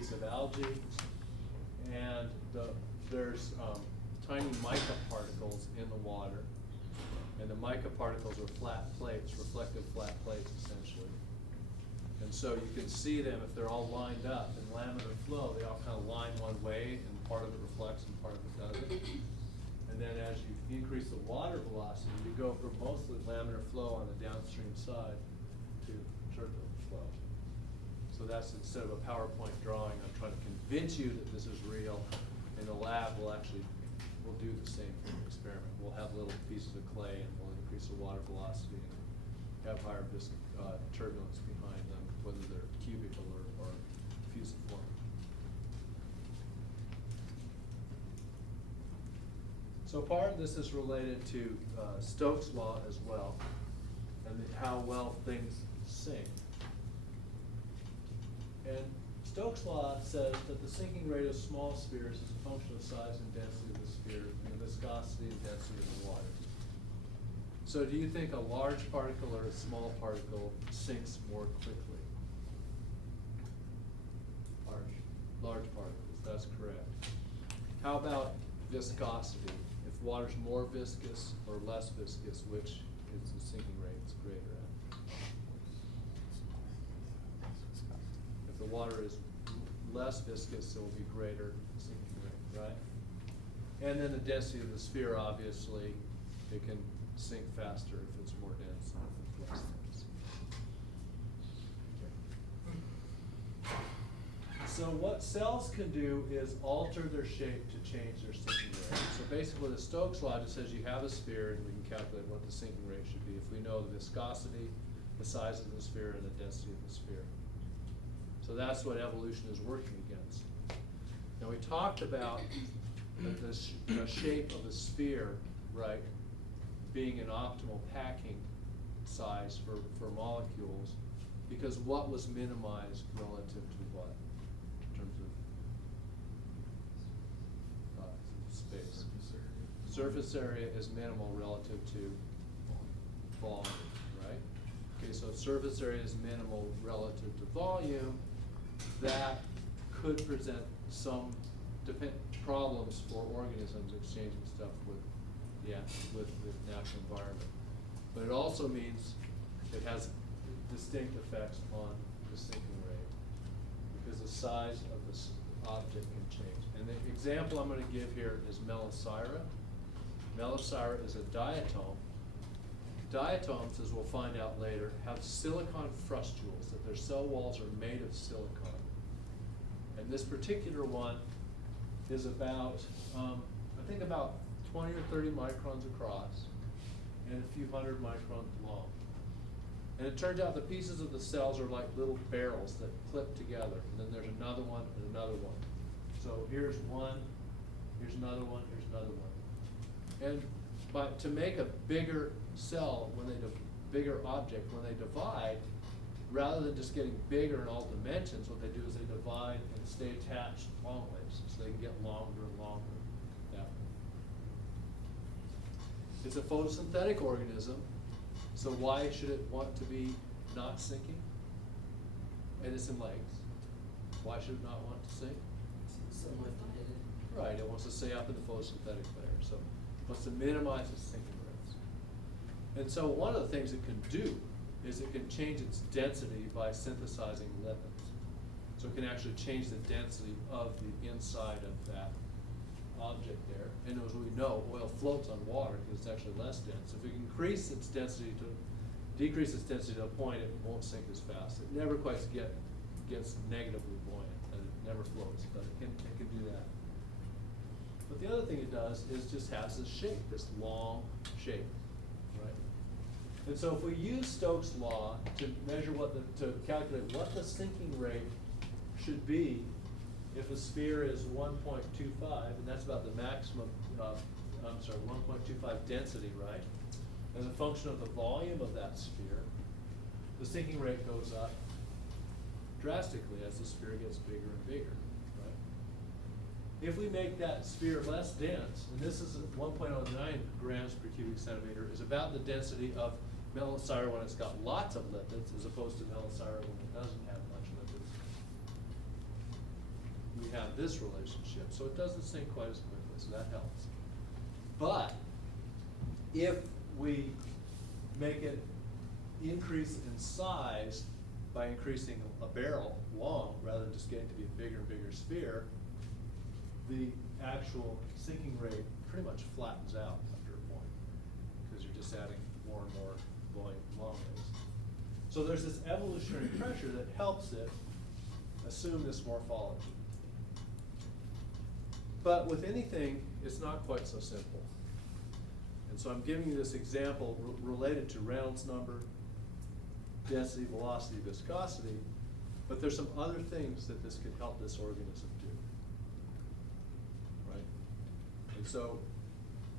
piece of algae, and there's tiny mica particles in the water. And the mica particles are flat plates, reflective flat plates essentially. And so you can see them if they're all lined up in laminar flow, they all kind of line one way and part of it reflects and part of it doesn't. And then as you increase the water velocity, you go from mostly laminar flow on the downstream side to turbulent flow. So that's, instead of a PowerPoint drawing, I'm trying to convince you that this is real. In the lab, we'll do the same experiment. We'll have little pieces of clay and we'll increase the water velocity and have higher turbulence behind them, whether they're cubical or fusiform. So part of this is related to Stokes' law as well, and how well things sink. And Stokes' law says that the sinking rate of small spheres is a function of size and density of the sphere and the viscosity and density of the water. So do you think a large particle or a small particle sinks more quickly? Large particles, that's correct. How about viscosity? If water's more viscous or less viscous, which is the sinking rate is greater at? If the water is less viscous, it will be greater sinking rate, right? And then the density of the sphere, obviously, it can sink faster if it's more dense than if it's less dense. So what cells can do is alter their shape to change their sinking rate. So basically the Stokes' law just says you have a sphere and we can calculate what the sinking rate should be if we know the viscosity, the size of the sphere, and the density of the sphere. So that's what evolution is working against. Now we talked about the shape of a sphere, right, being an optimal packing size for molecules, because what was minimized relative to what in terms of space? Surface area is minimal relative to volume, right? Okay, so surface area is minimal relative to volume. That could present some problems for organisms exchanging stuff with the natural environment. But it also means it has distinct effects on the sinking rate because the size of this object can change. And the example I'm going to give here is Melisira. Melisira is a diatom. Diatoms, as we'll find out later, have silicon frustules, that their cell walls are made of silicon. And this particular one is about, I think about 20 or 30 microns across and a few hundred microns long. And it turns out the pieces of the cells are like little barrels that clip together. And then there's another one and another one. So here's one, here's another one, here's another one. And to make a bigger cell, bigger object, when they divide, rather than just getting bigger in all dimensions, what they do is they divide and stay attached long ways, so they can get longer and longer. Yeah. It's a photosynthetic organism, so why should it want to be not sinking? And it's in legs. Why should it not want to sink? Somewhat hidden. Right, it wants to stay up in the photosynthetic layer, so it wants to minimize its sinking rates. And so one of the things it can do is it can change its density by synthesizing lipids. So it can actually change the density of the inside of that object there. And as we know, oil floats on water because it's actually less dense. If we increase its density decrease its density to a point, it won't sink as fast. It never quite gets negatively buoyant, and it never floats, but it can do that. But the other thing it does is just has this shape, this long shape, right? And so if we use Stokes' law to measure to calculate what the sinking rate should be if a sphere is 1.25, and that's about the maximum, 1.25 density, right? As a function of the volume of that sphere, the sinking rate goes up drastically as the sphere gets bigger and bigger, right? If we make that sphere less dense, and this is 1.09 grams per cubic centimeter, is about the density of Melisira when it's got lots of lipids, as opposed to Melisira when it doesn't have much lipids. we have this relationship. So it doesn't sink quite as quickly, so that helps. But if we make it increase in size by increasing a barrel long, rather than just getting to be a bigger and bigger sphere, the actual sinking rate pretty much flattens out after a point, because you're just adding more and more volume long ways. So there's this evolutionary pressure that helps it assume this morphology. But with anything, it's not quite so simple. And so I'm giving you this example related to Reynolds number, density, velocity, viscosity, but there's some other things that this could help this organism do, right? And so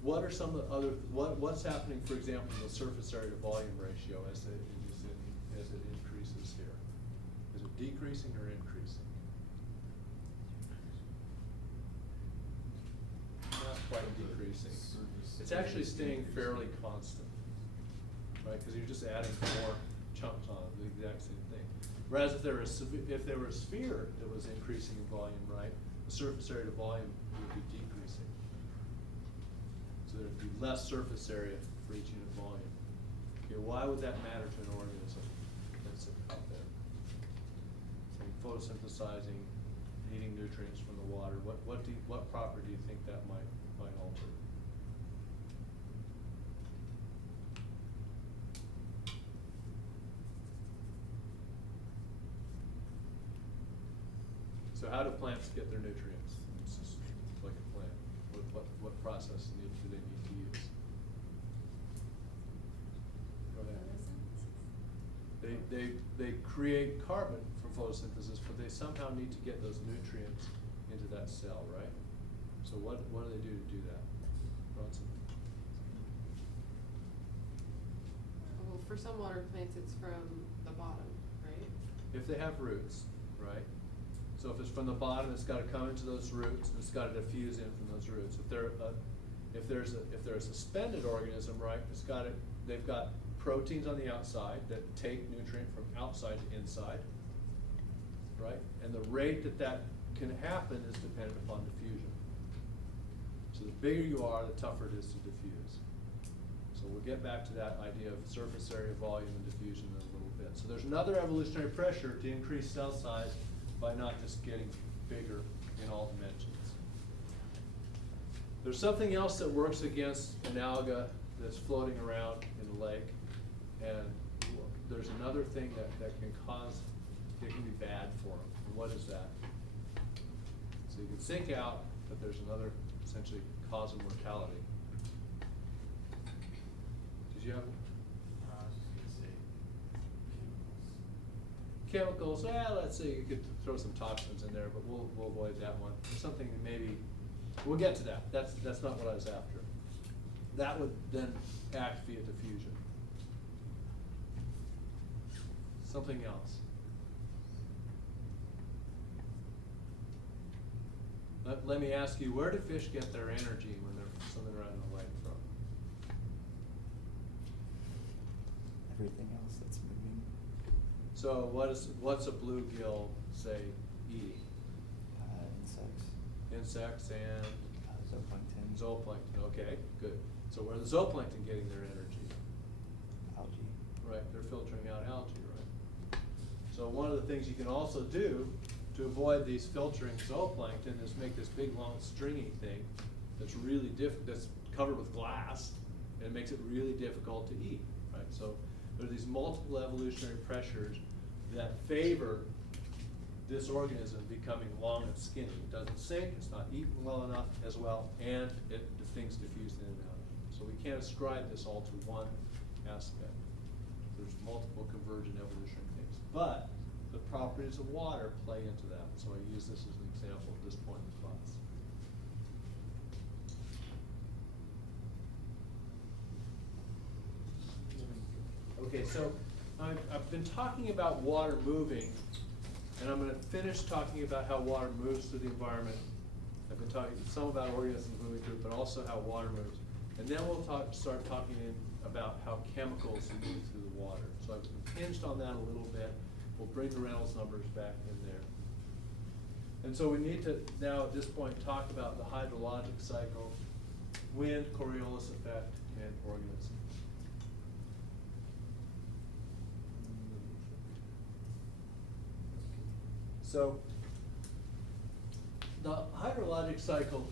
what are some of the other, what's happening, for example, in the surface area to volume ratio as it increases here? Is it decreasing or increasing? Not quite decreasing. It's actually staying fairly constant, right? Because you're just adding more chunks on it, the exact same thing. Whereas if there were a sphere that was increasing in volume, right, the surface area to volume would be decreasing. So there'd be less surface area for each unit volume. Okay, why would that matter to an organism that's out there? So photosynthesizing, needing nutrients from the water. What property do you think that might alter? So how do plants get their nutrients? It's just like a plant. What process do they need to use? Go ahead. They create carbon from photosynthesis, but they somehow need to get those nutrients into that cell, right? So what do they do to do that? Bronson? Well, for some water plants, it's from the bottom, right? If they have roots, right? So if it's from the bottom, it's got to come into those roots, and it's got to diffuse in from those roots. If they're a suspended organism, right, they've got proteins on the outside that take nutrient from outside to inside, right? And the rate that can happen is dependent upon diffusion. So the bigger you are, the tougher it is to diffuse. So we'll get back to that idea of surface area, volume, and diffusion in a little bit. So there's another evolutionary pressure to increase cell size by not just getting bigger in all dimensions. There's something else that works against an alga that's floating around in the lake, and there's another thing that can be bad for them. And what is that? So you can sink out, but there's another essentially cause of mortality. Did you have? I was just gonna say Chemicals, well, let's say you could throw some toxins in there, but we'll avoid that one. Something that maybe, we'll get to that. That's not what I was after. That would then act via diffusion. Something else. Let me ask you, where do fish get their energy when they're swimming around in the lake from? Everything else that's moving. So what's a bluegill, say, eating? Insects. Insects and Zooplankton. zooplankton. Okay, good. So where are the zooplankton getting their energy? Algae. Right, they're filtering out algae, right? So one of the things you can also do to avoid these filtering zooplankton is make this big long stringy thing that's really that's covered with glass, and it makes it really difficult to eat, right? So there are these multiple evolutionary pressures that favor this organism becoming long and skinny. It doesn't sink, it's not eaten well enough as well, and the things diffuse in and out. So we can't ascribe this all to one aspect. There's multiple convergent evolutionary things. But the properties of water play into that. So I use this as an example at this point in the class. Okay, so I've been talking about water moving, and I'm going to finish talking about how water moves through the environment. I've been talking some about organisms moving through it, but also how water moves. And then we'll start talking about how chemicals move through the water. So I've hinged on that a little bit. We'll bring the Reynolds numbers back in there. And so we need to now at this point talk about the hydrologic cycle, wind, Coriolis effect, and organism. So the hydrologic cycle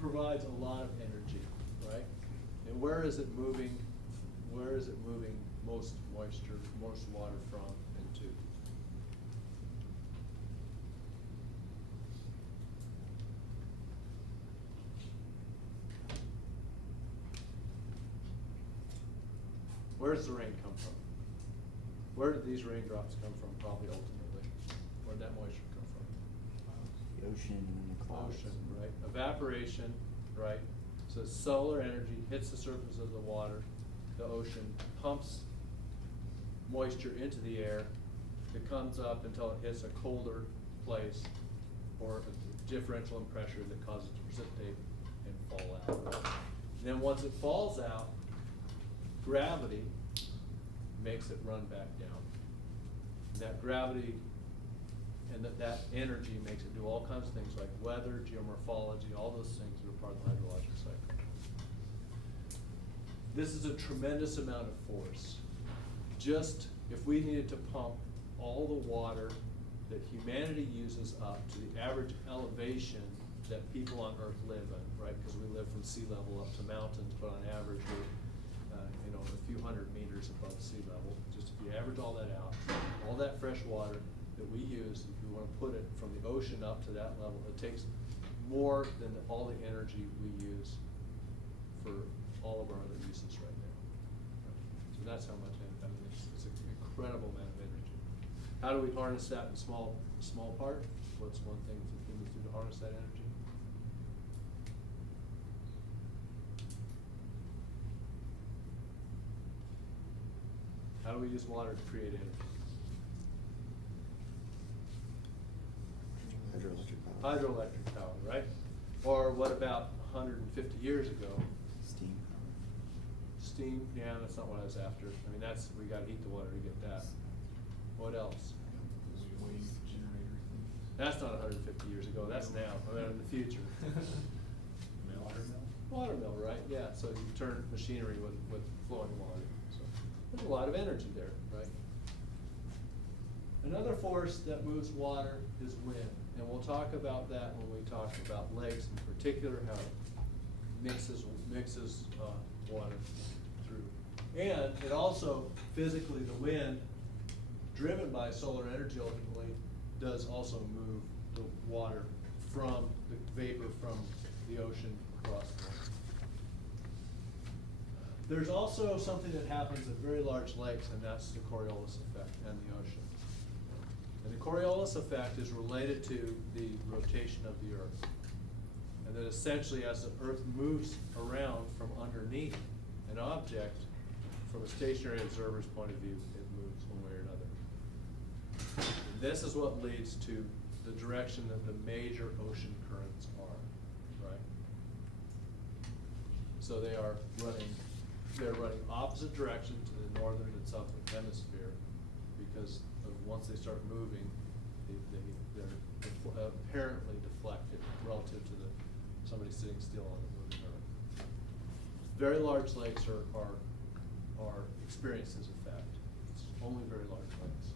provides a lot of energy, right? And where is it moving? Where is it moving most moisture, most water from and to? Where does the rain come from? Where did these raindrops come from, probably ultimately? Where did that moisture come from? The ocean and then the clouds. Ocean, right? Evaporation, right? So solar energy hits the surface of the water. The ocean pumps moisture into the air. It comes up until it hits a colder place or a differential in pressure that causes it to precipitate and fall out. And then once it falls out, gravity makes it run back down. And that gravity and that energy makes it do all kinds of things like weather, geomorphology, all those things that are part of the hydrologic cycle. This is a tremendous amount of force. Just if we needed to pump all the water that humanity uses up to the average elevation that people on Earth live in, right? Because we live from sea level up to mountains, but on average we're a few hundred meters above sea level. Just if you average all that out, all that fresh water that we use, if we want to put it from the ocean up to that level, it takes more than all the energy we use for all of our other uses right now. So that's how much energy, it's an incredible amount of energy. How do we harness that in small part? What's one thing that humans do to harness that energy? How do we use water to create energy? Hydroelectric power. Hydroelectric power, right? Or what about 150 years ago? Steam power. Steam, yeah, that's not what I was after. I mean, we gotta heat the water to get that. What else? Wave generator things. That's not 150 years ago, that's now, I mean, in the future. Watermill? Watermill, right, yeah, so you turn machinery with flowing water. So there's a lot of energy there, right? Another force that moves water is wind, and we'll talk about that when we talk about lakes in particular, how it mixes water through. And it also, physically, the wind, driven by solar energy ultimately, does also move the water from, the vapor from the ocean across the land. There's also something that happens at very large lakes, and that's the Coriolis effect and the ocean. And the Coriolis effect is related to the rotation of the Earth. And that essentially as the Earth moves around from underneath an object, from a stationary observer's point of view, it moves one way or another. And this is what leads to the direction that the major ocean currents are, right? So they're running opposite direction to the northern and southern hemisphere, because once they start moving, they're apparently deflected relative to somebody sitting still on the moving Earth. Very large lakes are experiencing this effect. It's only very large lakes.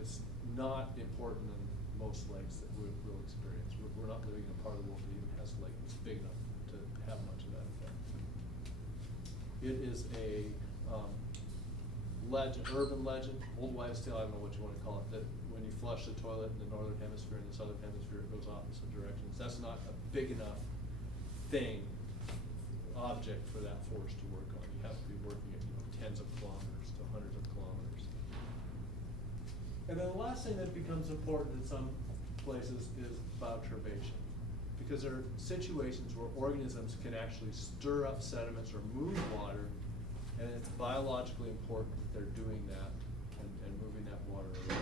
It's not important in most lakes that we'll experience. We're not living in a part of the world that even has a lake that's big enough to have much of that effect. It is a legend, urban legend, old wives' tale, I don't know what you want to call it, that when you flush the toilet in the northern hemisphere and the southern hemisphere, it goes opposite directions. That's not a big enough object for that force to work on. You have to be working at tens of kilometers to hundreds of kilometers. And then the last thing that becomes important in some places is bioturbation, because there are situations where organisms can actually stir up sediments or move water, and it's biologically important that they're doing that and moving that water around.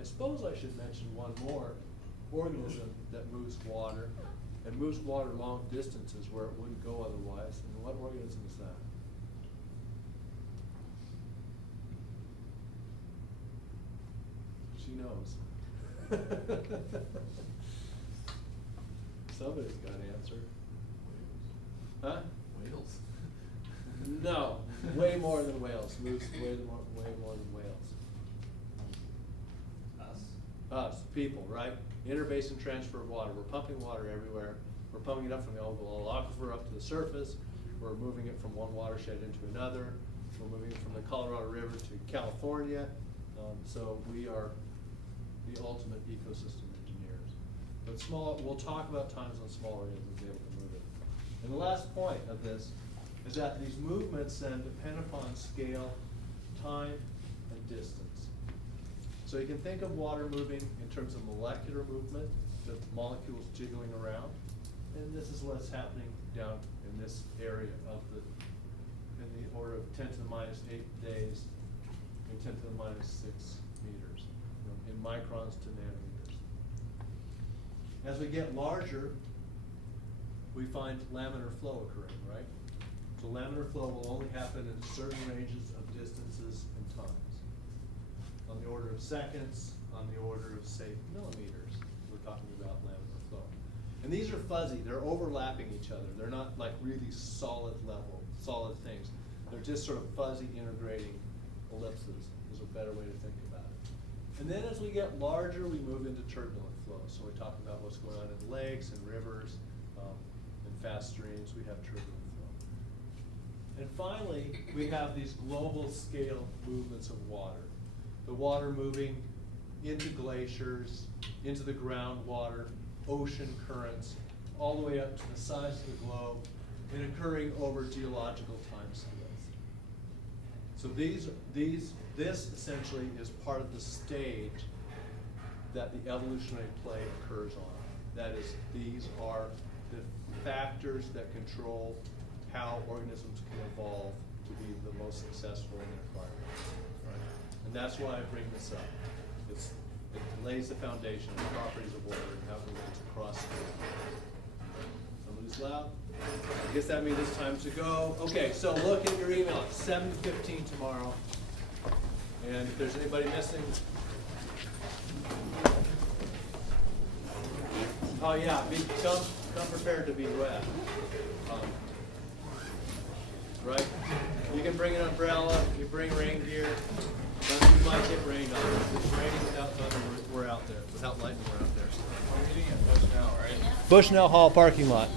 I suppose I should mention one more organism that moves water, and moves water long distances where it wouldn't go otherwise. And what organism is that? She knows. Somebody's got an answer. Huh? Whales. No, way more than whales, moves way more than whales. Us, people, right? Interbasin transfer of water. We're pumping water everywhere. We're pumping it up from the Ogle Aquifer up to the surface. We're moving it from one watershed into another. We're moving it from the Colorado River to California. So we are the ultimate ecosystem engineers. But we'll talk about times when small organisms are able to move it. And the last point of this is that these movements then depend upon scale, time, and distance. So you can think of water moving in terms of molecular movement, the molecules jiggling around, and this is what's happening down in this area in the order of 10 to the minus 8 days and 10 to the minus 6 meters, in microns to nanometers. As we get larger, we find laminar flow occurring, right? So laminar flow will only happen in certain ranges of distances and times. On the order of seconds, on the order of, say, millimeters, we're talking about laminar flow. And these are fuzzy, they're overlapping each other. They're not like really solid things. They're just sort of fuzzy integrating ellipses is a better way to think about it. And then as we get larger, we move into turbulent flow. So we're talking about what's going on in lakes and rivers, and fast streams, we have turbulent flow. And finally, we have these global scale movements of water. The water moving into glaciers, into the groundwater, ocean currents, all the way up to the size of the globe, and occurring over geological time scales. So this essentially is part of the stage that the evolutionary play occurs on. That is, these are the factors that control how organisms can evolve to be the most successful in their environment. Right? And that's why I bring this up. It lays the foundation of the properties of water and how it relates across scale. Somebody's loud? I guess that means it's time to go. Okay, so look at your email. It's 7:15 tomorrow. And if there's anybody missing, oh yeah, come prepared to be wet. Right? You can bring an umbrella, you bring rain gear, but you might get rained on. If it's raining without thunder, we're out there. Without lightning, we're out there. We're meeting at Bushnell, right? Bushnell Hall parking lot.